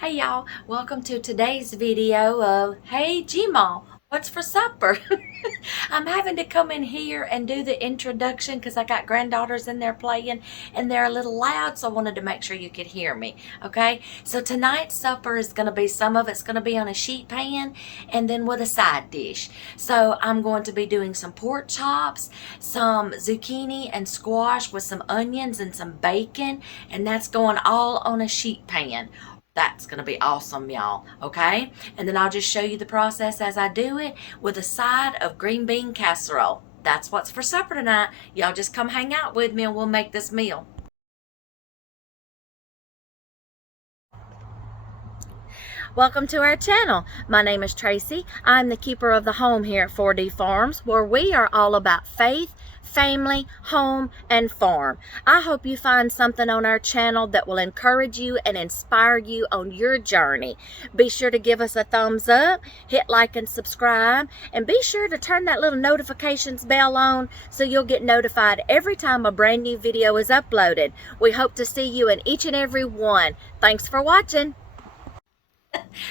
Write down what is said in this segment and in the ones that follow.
Hey y'all, welcome to today's video of Hey Gma, what's for supper? I'm having to come in here and do the introduction because I got granddaughters in there playing and they're a little loud, so I wanted to make sure you could hear me. Okay, so tonight's supper is going to be, some of it's going to be on a sheet pan and then with a side dish. So I'm going to be doing some pork chops, some zucchini and squash with some onions and some bacon, and that's going all on a sheet pan. That's going to be awesome, y'all, okay? And then I'll just show you the process as I do it with a side of green bean casserole. That's what's for supper tonight. Y'all just come hang out with me and we'll make this meal. Welcome to our channel. My name is Tracy. I'm the keeper of the home here at 4D Farms, where we are all about faith, family, home, and farm. I hope you find something on our channel that will encourage you and inspire you on your journey. Be sure to give us a thumbs up, hit like and subscribe, and be sure to turn that little notifications bell on so you'll get notified every time a brand new video is uploaded. We hope to see you in each and every one. Thanks for watching.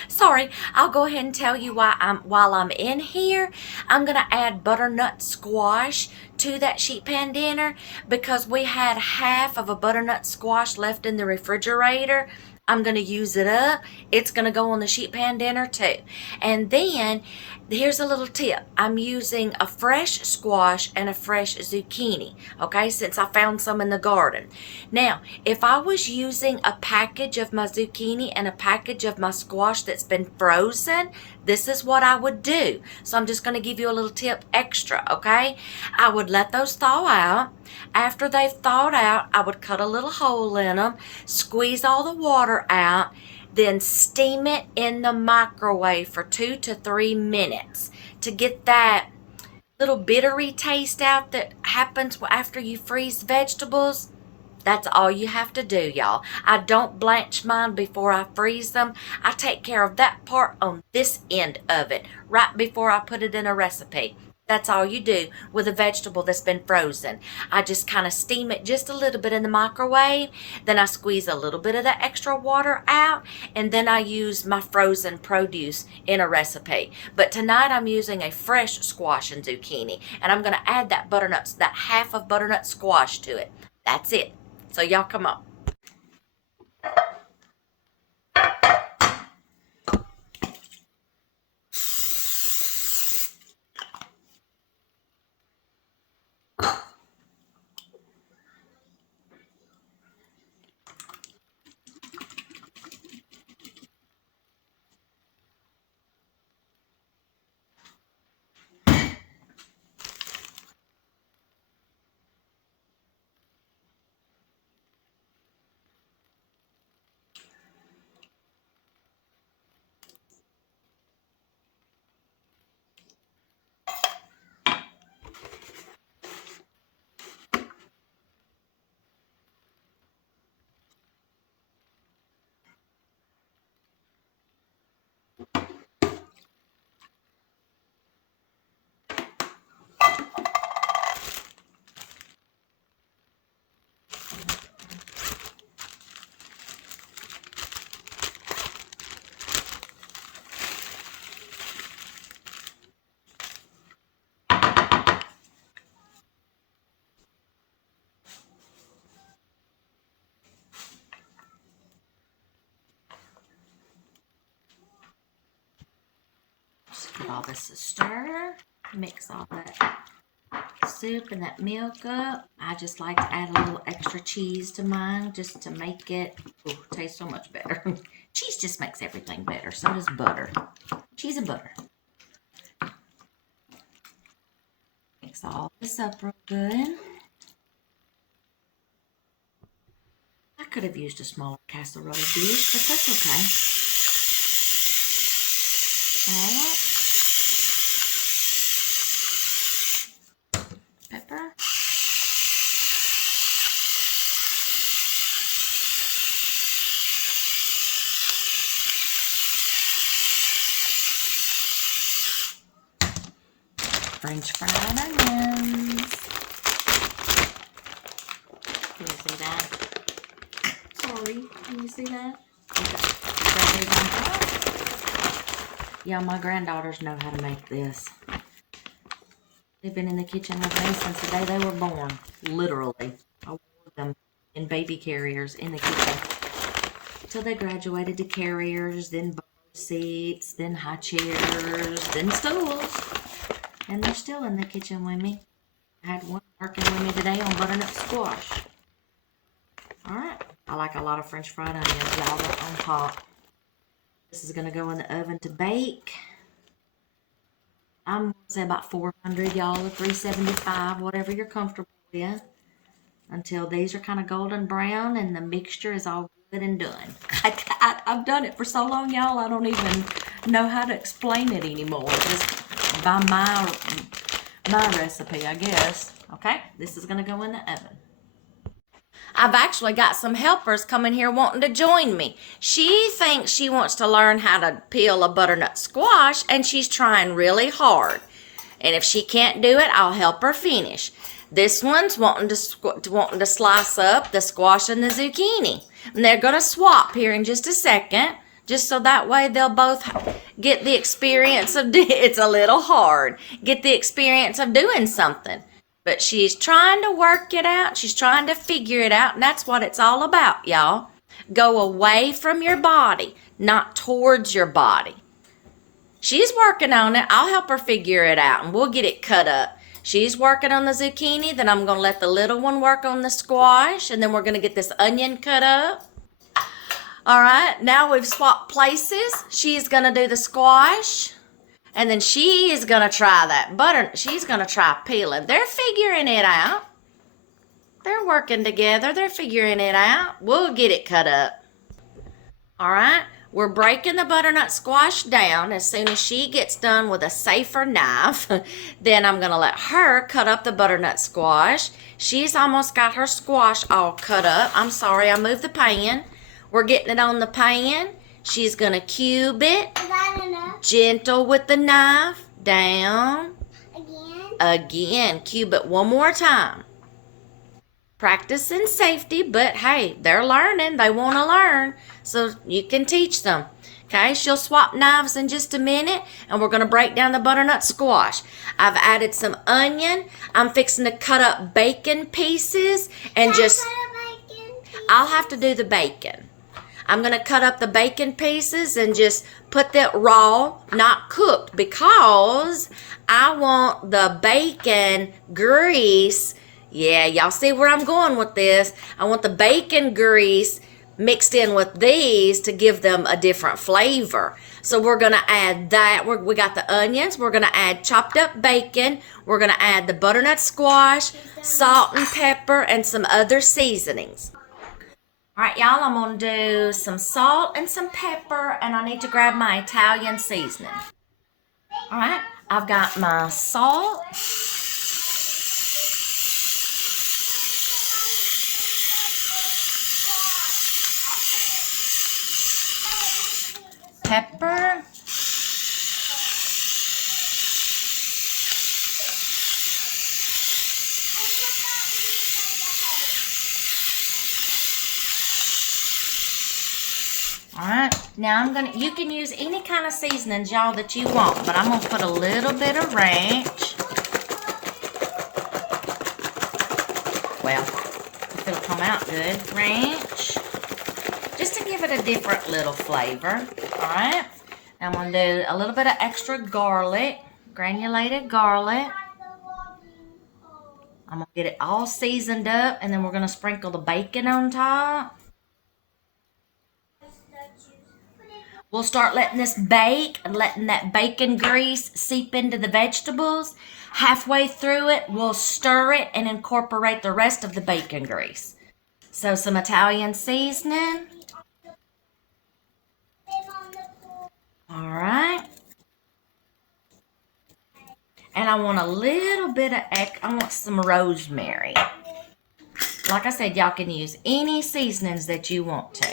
Sorry, I'll go ahead and tell you while I'm in here, I'm going to add butternut squash to that sheet pan dinner because we had half of a butternut squash left in the refrigerator. I'm going to use it up. It's going to go on the sheet pan dinner too. And then here's a little tip. I'm using a fresh squash and a fresh zucchini, okay, since I found some in the garden. Now, if I was using a package of my zucchini and a package of my squash that's been frozen, this is what I would do. So I'm just going to give you a little tip extra, okay? I would let those thaw out. After they've thawed out, I would cut a little hole in them, squeeze all the water out, then steam it in the microwave for 2 to 3 minutes to get that little bittery taste out that happens after you freeze vegetables. That's all you have to do, y'all. I don't blanch mine before I freeze them. I take care of that part on this end of it right before I put it in a recipe. That's all you do with a vegetable that's been frozen. I just kind of steam it just a little bit in the microwave. Then I squeeze a little bit of that extra water out. And then I use my frozen produce in a recipe. But tonight I'm using a fresh squash and zucchini. And I'm going to add that half of butternut squash to it. That's it. So y'all come on. Just give all this a stir. Mix all that soup and that milk up. I just like to add a little extra cheese to mine just to make it taste so much better. Cheese just makes everything better. So does butter. Cheese and butter. Mix all this up real good. I could have used a smaller casserole dish, but that's okay. Salt, pepper, French fried onions. Can you see that? Sorry, can you see that? Yeah, my granddaughters know how to make this. They've been in the kitchen with me since the day they were born. Literally. I wore them in baby carriers in the kitchen. Till they graduated to carriers, then bar seats, then high chairs, then stools. And they're still in the kitchen with me. I had one working with me today on butternut squash. Alright. I like a lot of French fried onions, y'all, on top. This is going to go in the oven to bake. I'm going to say about 400, y'all, or 375, whatever you're comfortable with. Until these are kind of golden brown and the mixture is all good and done. I've done it for so long, y'all, I don't even know how to explain it anymore. Just by my recipe, I guess. Okay, this is going to go in the oven. I've actually got some helpers coming here wanting to join me. She thinks she wants to learn how to peel a butternut squash, and she's trying really hard. And if she can't do it, I'll help her finish. This one's wanting to slice up the squash and the zucchini. And they're going to swap here in just a second, just so that way they'll both get the experience of, it's a little hard, get the experience of doing something. But she's trying to work it out. She's trying to figure it out. And that's what it's all about, y'all. Go away from your body, not towards your body. She's working on it. I'll help her figure it out, and we'll get it cut up. She's working on the zucchini. Then I'm going to let the little one work on the squash. And then we're going to get this onion cut up. All right. Now we've swapped places. She's going to do the squash. And then she is going to try that butter. She's going to try peeling. They're figuring it out. They're working together. They're figuring it out. We'll get it cut up. All right. We're breaking the butternut squash down. As soon as she gets done with a safer knife, then I'm going to let her cut up the butternut squash. She's almost got her squash all cut up. I'm sorry, I moved the pan. We're getting it on the pan. She's going to cube it. Is that enough? Gentle with the knife. Down. Again. Cube it one more time. Practicing safety, but hey, they're learning. They want to learn, so you can teach them. Okay, she'll swap knives in just a minute, and we're going to break down the butternut squash. I've added some onion. I'm fixing to cut up bacon pieces and I'll have to do the bacon. I'm going to cut up the bacon pieces and just put that raw, not cooked, because I want the bacon grease. Yeah, y'all see where I'm going with this. I want the bacon grease mixed in with these to give them a different flavor. So we're going to add that. We got the onions. We're going to add chopped up bacon. We're going to add the butternut squash, salt and pepper, and some other seasonings. All right, y'all, I'm going to do some salt and some pepper, and I need to grab my Italian seasoning. All right, I've got my salt. Pepper. Alright, now you can use any kind of seasonings, y'all, that you want, but I'm going to put a little bit of ranch. Well, if it'll come out good. Ranch. Just to give it a different little flavor. Alright, I'm going to do a little bit of extra garlic, granulated garlic. I'm going to get it all seasoned up, and then we're going to sprinkle the bacon on top. We'll start letting this bake and letting that bacon grease seep into the vegetables. Halfway through it, we'll stir it and incorporate the rest of the bacon grease. So some Italian seasoning. All right. And I want a little bit of, I want some rosemary. Like I said, y'all can use any seasonings that you want to.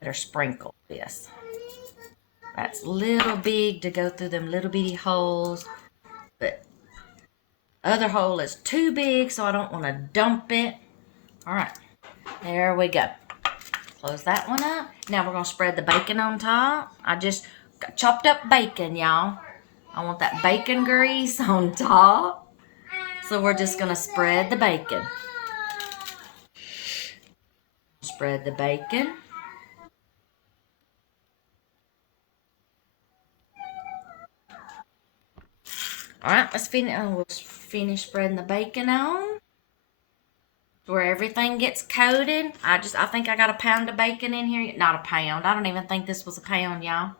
That are sprinkled this. That's a little big to go through them little bitty holes, but other hole is too big, so I don't want to dump it. All right, there we go. Close that one up. Now we're going to spread the bacon on top. I just chopped up bacon, y'all. I want that bacon grease on top. So we're just going to spread the bacon. Spread the bacon. Alright, let's finish. We'll finish spreading the bacon on. Where everything gets coated. I think I got a pound of bacon in here. Not a pound. I don't even think this was a pound, y'all.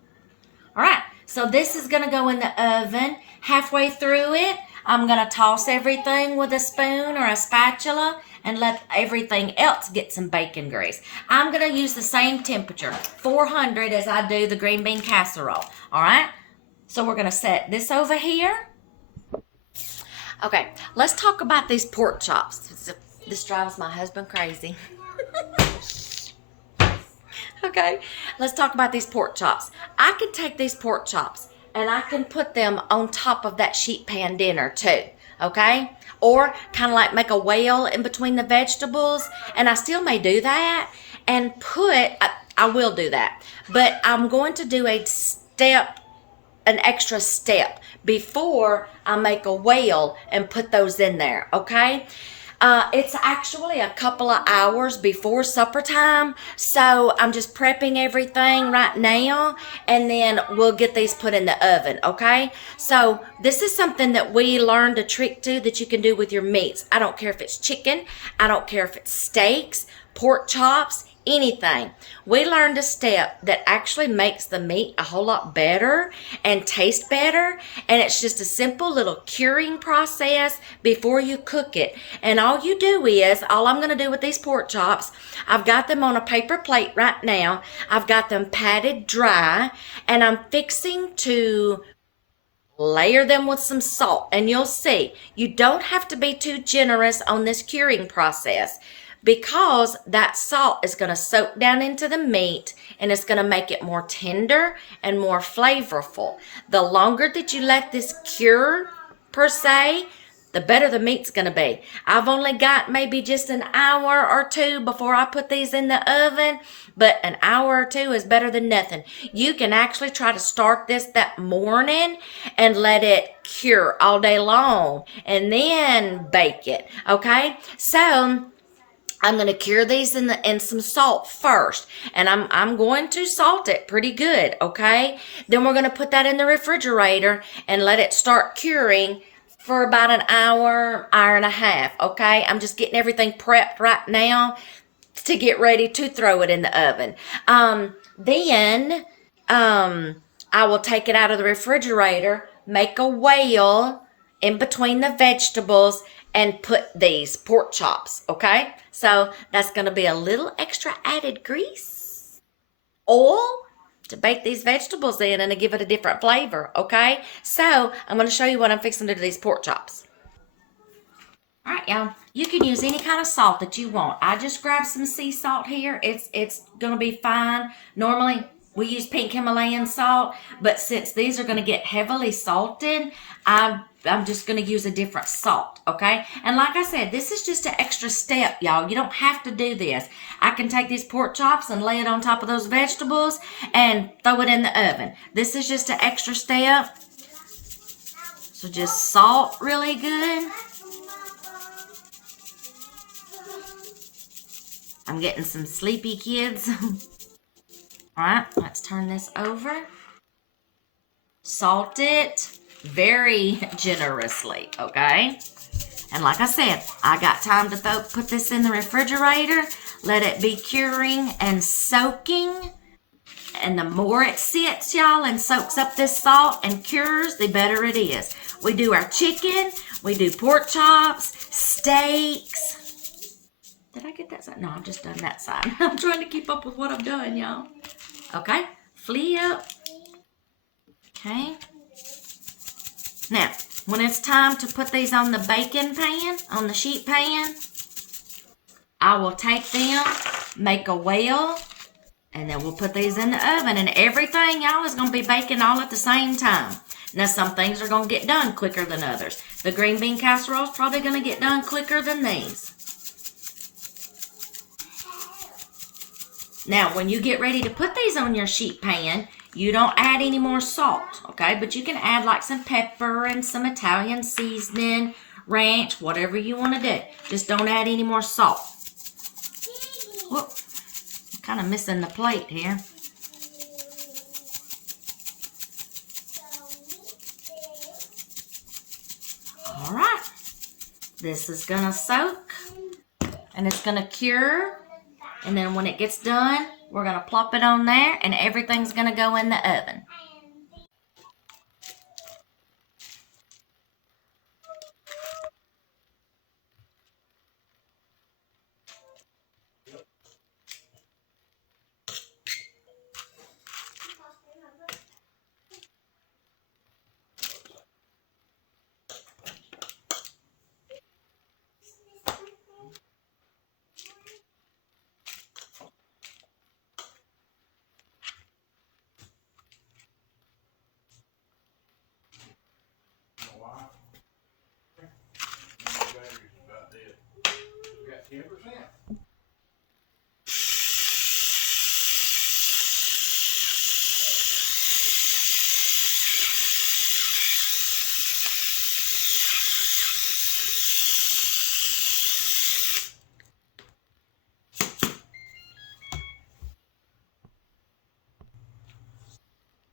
Alright, so this is going to go in the oven. Halfway through it, I'm going to toss everything with a spoon or a spatula and let everything else get some bacon grease. I'm going to use the same temperature, 400, as I do the green bean casserole. Alright, so we're going to set this over here. Okay, let's talk about these pork chops. This drives my husband crazy. Okay, let's talk about these pork chops. I can take these pork chops and I can put them on top of that sheet pan dinner too, okay? Or kind of like make a whale in between the vegetables, and I still may do that and I will do that, but I'm going to do an extra step before I make a whale and put those in there, okay? It's actually a couple of hours before supper time, so I'm just prepping everything right now, and then we'll get these put in the oven, okay? So this is something that we learned a trick to that you can do with your meats. I don't care if it's chicken, I don't care if it's steaks, pork chops, anything. We learned a step that actually makes the meat a whole lot better and taste better, and it's just a simple little curing process before you cook it. And all I'm going to do with these pork chops, I've got them on a paper plate right now. I've got them patted dry, and I'm fixing to layer them with some salt. And you'll see, you don't have to be too generous on this curing process, because that salt is going to soak down into the meat and it's going to make it more tender and more flavorful. The longer that you let this cure, per se, the better the meat's going to be. I've only got maybe just an hour or two before I put these in the oven, but an hour or two is better than nothing. You can actually try to start this that morning and let it cure all day long and then bake it, okay? So I'm going to cure these in some salt first, and I'm going to salt it pretty good, okay? Then we're going to put that in the refrigerator and let it start curing for about an hour, hour and a half, okay? I'm just getting everything prepped right now to get ready to throw it in the oven. Then I will take it out of the refrigerator, make a whale in between the vegetables, and put these pork chops, okay? So that's going to be a little extra added grease, oil to bake these vegetables in and to give it a different flavor, okay? So I'm going to show you what I'm fixing to do to these pork chops. All right, y'all. You can use any kind of salt that you want. I just grabbed some sea salt here. It's going to be fine. Normally, we use pink Himalayan salt, but since these are going to get heavily salted, I'm just going to use a different salt, okay? And like I said, this is just an extra step, y'all. You don't have to do this. I can take these pork chops and lay it on top of those vegetables and throw it in the oven. This is just an extra step. So just salt really good. I'm getting some sleepy kids. All right, let's turn this over. Salt it very generously, okay? And like I said, I got time to put this in the refrigerator, let it be curing and soaking. And the more it sits, y'all, and soaks up this salt and cures, the better it is. We do our chicken, we do pork chops, steaks. Did I get that side? No, I've just done that side. I'm trying to keep up with what I've done, y'all. Okay, flip. Okay. Now, when it's time to put these on the bacon pan, on the sheet pan, I will take them, make a whale, and then we'll put these in the oven. And everything, y'all, is going to be baking all at the same time. Now, some things are going to get done quicker than others. The green bean casserole is probably going to get done quicker than these. Now, when you get ready to put these on your sheet pan, you don't add any more salt, okay? But you can add like some pepper and some Italian seasoning, ranch, whatever you want to do. Just don't add any more salt. Whoop, I'm kind of missing the plate here. All right, this is gonna soak and it's gonna cure. And then when it gets done, we're gonna plop it on there and everything's gonna go in the oven.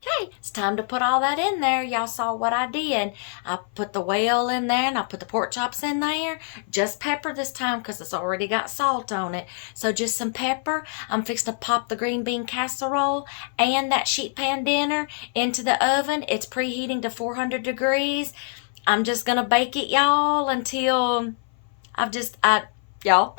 Okay, it's time to put all that in there. Y'all saw what I did. I put the whale in there and I put the pork chops in there. Just pepper this time because it's already got salt on it. So just some pepper. I'm fixing to pop the green bean casserole and that sheet pan dinner into the oven. It's preheating to 400 degrees. I'm just going to bake it, y'all, until y'all.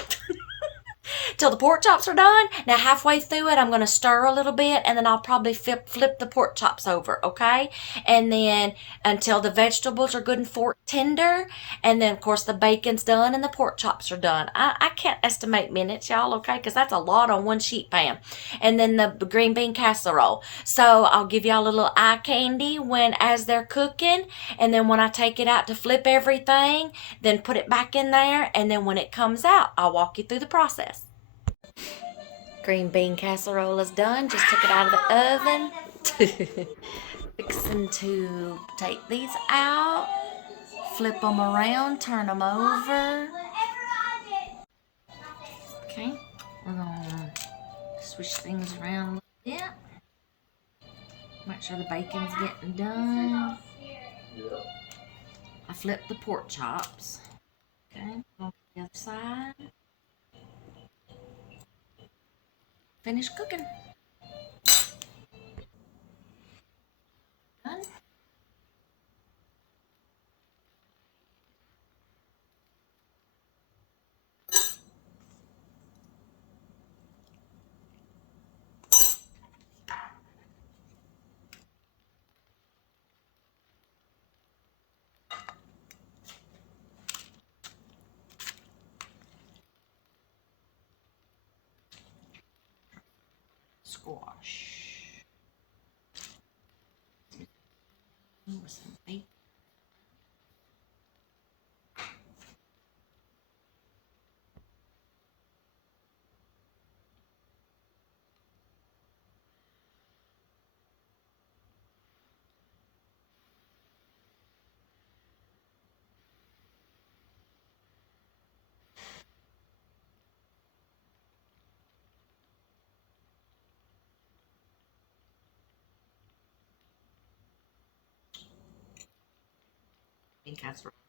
Till the pork chops are done. Now halfway through it, I'm going to stir a little bit and then I'll probably flip the pork chops over, okay? And then until the vegetables are good and fork tender. And then, of course, the bacon's done and the pork chops are done. I can't estimate minutes, y'all, okay? Because that's a lot on one sheet pan. And then the green bean casserole. So I'll give y'all a little eye candy as they're cooking. And then when I take it out to flip everything, then put it back in there. And then when it comes out, I'll walk you through the process. Green bean casserole is done. Just took it out of the oven. Fixing to take these out, flip them around, turn them over. Okay, we're gonna switch things around a little bit. Make sure the bacon's getting done. I flipped the pork chops. Okay, on the other side. Finish cooking. Done. Squash. With some bacon. Casserole.